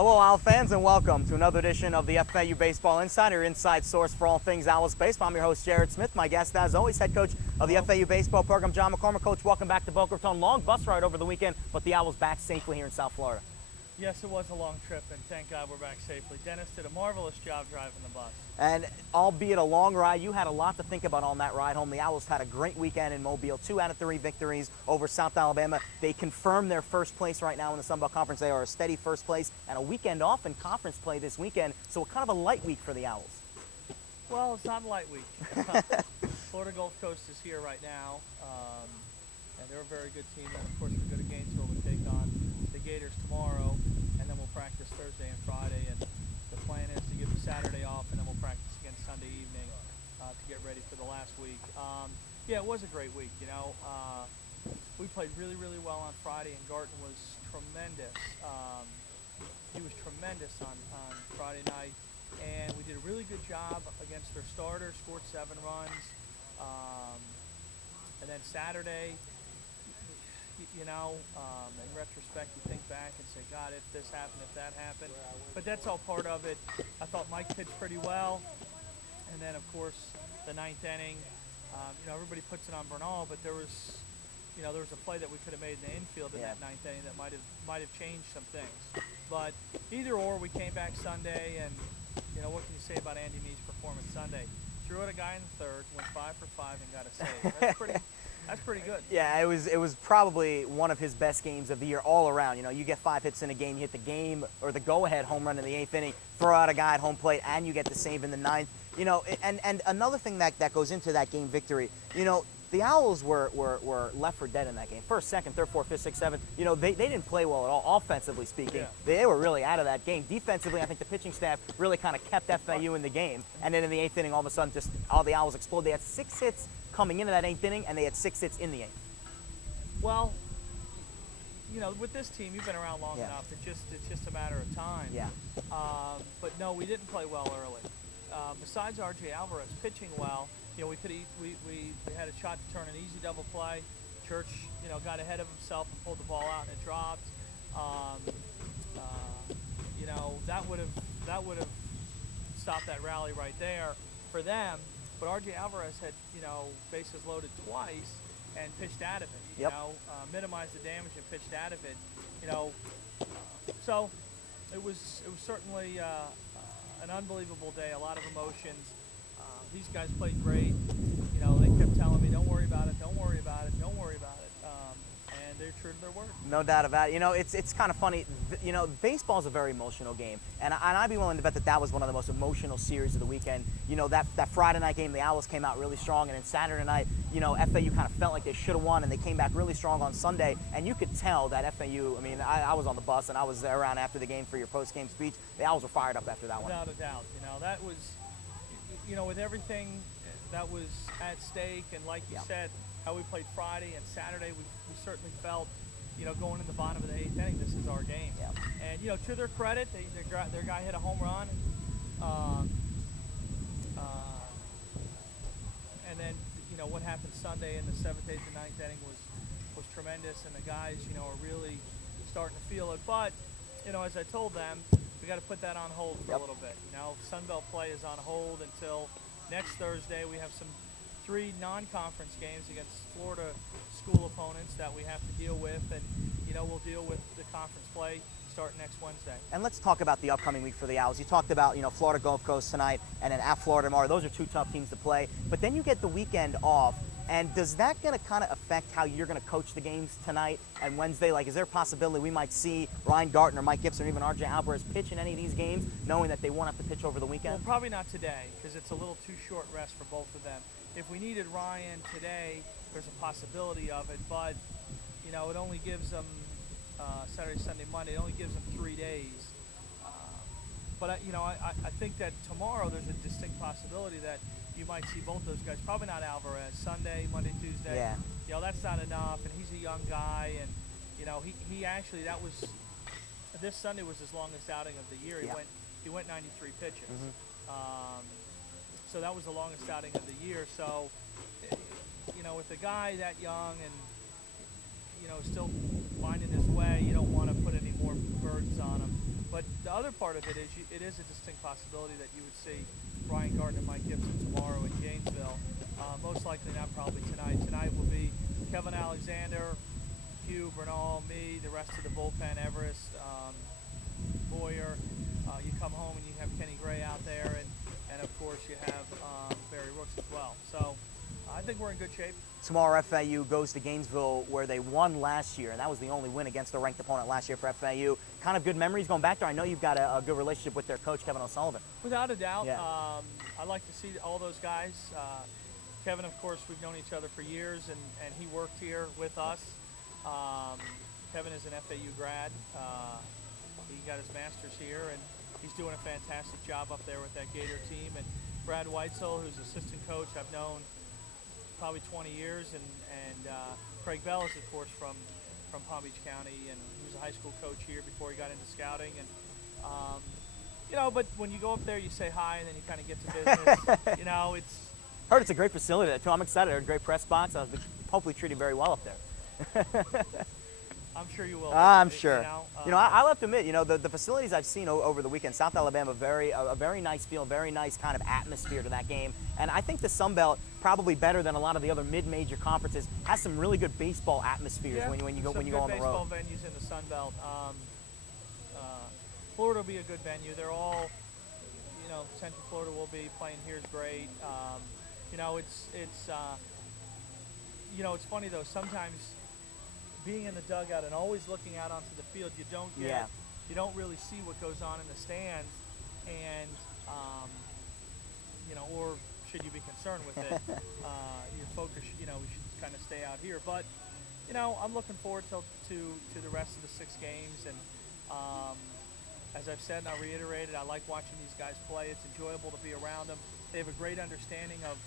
Hello, Owl fans, and welcome to another edition of the FAU Baseball Insider, your inside source for all things Owls baseball. I'm your host, Jared Smith. My guest, as always, head coach of the FAU Baseball program, John McCormick. Coach, welcome back to Boca Raton. Long bus ride over the weekend, but the Owls back safely here in South Florida. Yes, it was a long trip, and thank God we're back safely. Dennis did a marvelous job driving the bus. And albeit a long ride, you had a lot to think about on that ride home. The Owls had a great weekend in Mobile, 2 out of 3 victories over South Alabama. They confirmed their first place right now in the Sun Belt Conference. They are a steady first place and a weekend off in conference play this weekend, so kind of a light week for the Owls. Well, it's not a light week. Florida Gulf Coast is here right now, and they're a very good team. And of course, we're going to Gainesville to take on the Gators tomorrow, and then we'll practice Thursday and Friday. And the plan is to give the Saturday off, and then we'll practice again Sunday evening to get ready for the last week. Yeah, it was a great week. You know, we played really, really well on Friday, and Garton was tremendous. He was tremendous on Friday night, and we did a really good job against their starter, scored 7 runs. And then Saturday, you know, in retrospect, you think back and say, God, if this happened, if that happened. But that's all part of it. I thought Mike pitched pretty well. And then, of course, the 9th inning, you know, everybody puts it on Bernal, but there was a play that we could have made in the infield in that 9th inning that might have changed some things. But either or, we came back Sunday, and, you know, what can you say about Andy Mee's performance Sunday? Threw out a guy in the 3rd, went 5 for 5, and got a save. That's pretty good. Yeah, it was probably one of his best games of the year all around. You know, you get 5 hits in a game, you hit the game or the go-ahead home run in the 8th inning, throw out a guy at home plate, and you get the save in the 9th. You know, and another thing that goes into that game victory, you know, the Owls were left for dead in that game. 1st, 2nd, 3rd, 4th, 5th, 6th, 7th. You know, they didn't play well at all, offensively speaking. Yeah. They were really out of that game. Defensively, I think the pitching staff really kind of kept FAU in the game. And then in the 8th inning, all of a sudden, just all the Owls exploded. They had 6 hits coming into that 8th inning, and they had 6 hits in the 8th. Well, you know, with this team, you've been around long enough. It's just a matter of time. Yeah. But no, we didn't play well early. Besides R.J. Alvarez pitching well, you know, we had a shot to turn an easy double play. Church, you know, got ahead of himself and pulled the ball out, and it dropped. You know, that would have stopped that rally right there for them. But R.J. Alvarez had, you know, bases loaded twice and pitched out of it. You know, minimized the damage and pitched out of it. You know, so it was certainly an unbelievable day. A lot of emotions. These guys played great. You know, they kept telling me, "Don't worry about it. Don't worry about it. Don't worry about it." And they're true to their word. No doubt about it. You know, it's kind of funny. You know, baseball's a very emotional game, and I'd be willing to bet that was one of the most emotional series of the weekend. You know, that Friday night game, the Owls came out really strong, and then Saturday night, you know, FAU kind of felt like they should have won, and they came back really strong on Sunday. And you could tell that FAU. I mean, I was on the bus, and I was around after the game for your post-game speech. The Owls were fired up after that one. Without a doubt. You know, that was, you know, with everything that was at stake, and like you said, how we played Friday and Saturday, we certainly felt, you know, going in the bottom of the 8th inning, this is our game. Yeah. And, you know, to their credit, their guy hit a home run. And then, you know, what happened Sunday in the 7th, 8th, and 9th inning was tremendous, and the guys, you know, are really starting to feel it. But, you know, as I told them, we got to put that on hold for a little bit. You know, Sun Belt play is on hold until next Thursday. We have 3 non-conference games against Florida school opponents that we have to deal with, and, you know, we'll deal with the conference play starting next Wednesday. And let's talk about the upcoming week for the Owls. You talked about, you know, Florida Gulf Coast tonight and then at Florida tomorrow. Those are 2 tough teams to play. But then you get the weekend off. And does that going to kind of affect how you're going to coach the games tonight and Wednesday? Like, is there a possibility we might see Ryan Garton or Mike Gibson or even R.J. Alvarez pitch in any of these games, knowing that they won't have to pitch over the weekend? Well, probably not today, because it's a little too short rest for both of them. If we needed Ryan today, there's a possibility of it, but, you know, it only gives them Saturday, Sunday, Monday. It only gives them 3 days. But, you know, I think that tomorrow there's a distinct possibility that you might see both those guys. Probably not Alvarez. Sunday, Monday, Tuesday. Yeah. You know, that's not enough, and he's a young guy, and, you know, he actually, this Sunday was his longest outing of the year. He went 93 pitches. So that was the longest outing of the year. So, you know, with a guy that young and, you know, still finding his way, you don't want to put any more burdens on him. But the other part of it is it is a distinct possibility that you would see Brian Gardner, Mike Gibson tomorrow in Gainesville. Most likely not probably tonight. Tonight will be Kevin Alexander, Hugh, Bernal, me, the rest of the bullpen, Everest, Boyer. You come home and you have Kenny Gray out there, and of course you have Barry Rooks as well. So I think we're in good shape. Tomorrow FAU goes to Gainesville where they won last year, and that was the only win against a ranked opponent last year for FAU. Kind of good memories going back there. I know you've got a good relationship with their coach, Kevin O'Sullivan. Without a doubt. Yeah. I like to see all those guys. Kevin, of course, we've known each other for years, and he worked here with us. Kevin is an FAU grad. He got his master's here, and he's doing a fantastic job up there with that Gator team. And Brad Weitzel, who's assistant coach, I've known probably 20 years, and Craig Bell is, of course, from Palm Beach County, and he was a high school coach here before he got into scouting. And you know, but when you go up there, you say hi, and then you kind of get to business. You know, it's. Heard it's a great facility there too. I'm excited. A great press box. I'll be hopefully treated very well up there. I'm sure you will. I'm sure. You know, I'll have to admit, you know, the facilities I've seen over the weekend, South Alabama, a very nice feel, very nice kind of atmosphere to that game. And I think the Sun Belt, probably better than a lot of the other mid-major conferences, has some really good baseball atmospheres when you go on the road. Baseball venues in the Sun Belt. Florida will be a good venue. They're all, you know, Central Florida will be playing here is great. You know, it's you know, it's funny though. Sometimes being in the dugout and always looking out onto the field, you don't get, you don't really see what goes on in the stands, and you know, or should you be concerned with it? Your focus, you know, we should kind of stay out here. But you know, I'm looking forward to the rest of the 6 games, and as I've said and I reiterated, I like watching these guys play. It's enjoyable to be around them. They have a great understanding of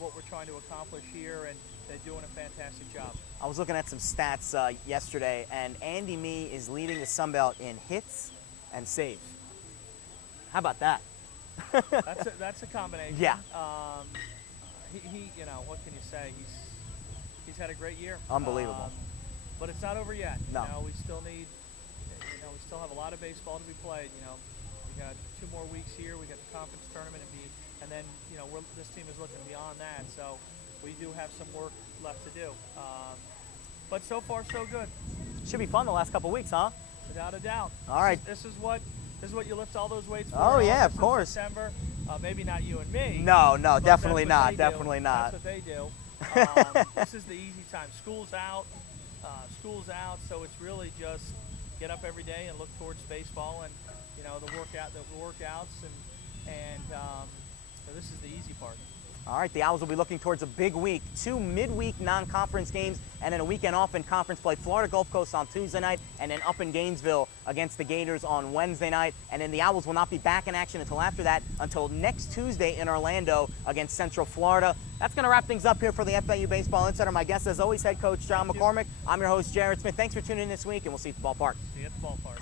what we're trying to accomplish here, and they're doing a fantastic job. I was looking at some stats yesterday, and Andy Mee is leading the Sun Belt in hits and saves. How about that? That's a combination. Yeah. He you know, what can you say? He's had a great year. Unbelievable. But it's not over yet. No. You know, we still need. You know, we still have a lot of baseball to be played. You know, we got 2 more weeks here. We got the conference tournament, and then you know, this team is looking beyond that. So we do have some work left to do. But so far, so good. Should be fun the last couple weeks, huh? Without a doubt. All right. This is what you lift all those weights for. Oh yeah, of course. September. Maybe not you and me. No, definitely not. Definitely not. That's what they do. This is the easy time. School's out, so it's really just get up every day and look towards baseball, and you know, the workouts, and so this is the easy part. All right, the Owls will be looking towards a big week. 2 midweek non-conference games, and then a weekend off in conference play. Florida Gulf Coast on Tuesday night, and then up in Gainesville against the Gators on Wednesday night. And then the Owls will not be back in action until after that, until next Tuesday in Orlando against Central Florida. That's going to wrap things up here for the FAU Baseball Insider. My guest, as always, head coach John McCormick. I'm your host, Jared Smith. Thanks for tuning in this week, and we'll see you at the ballpark. See you at the ballpark.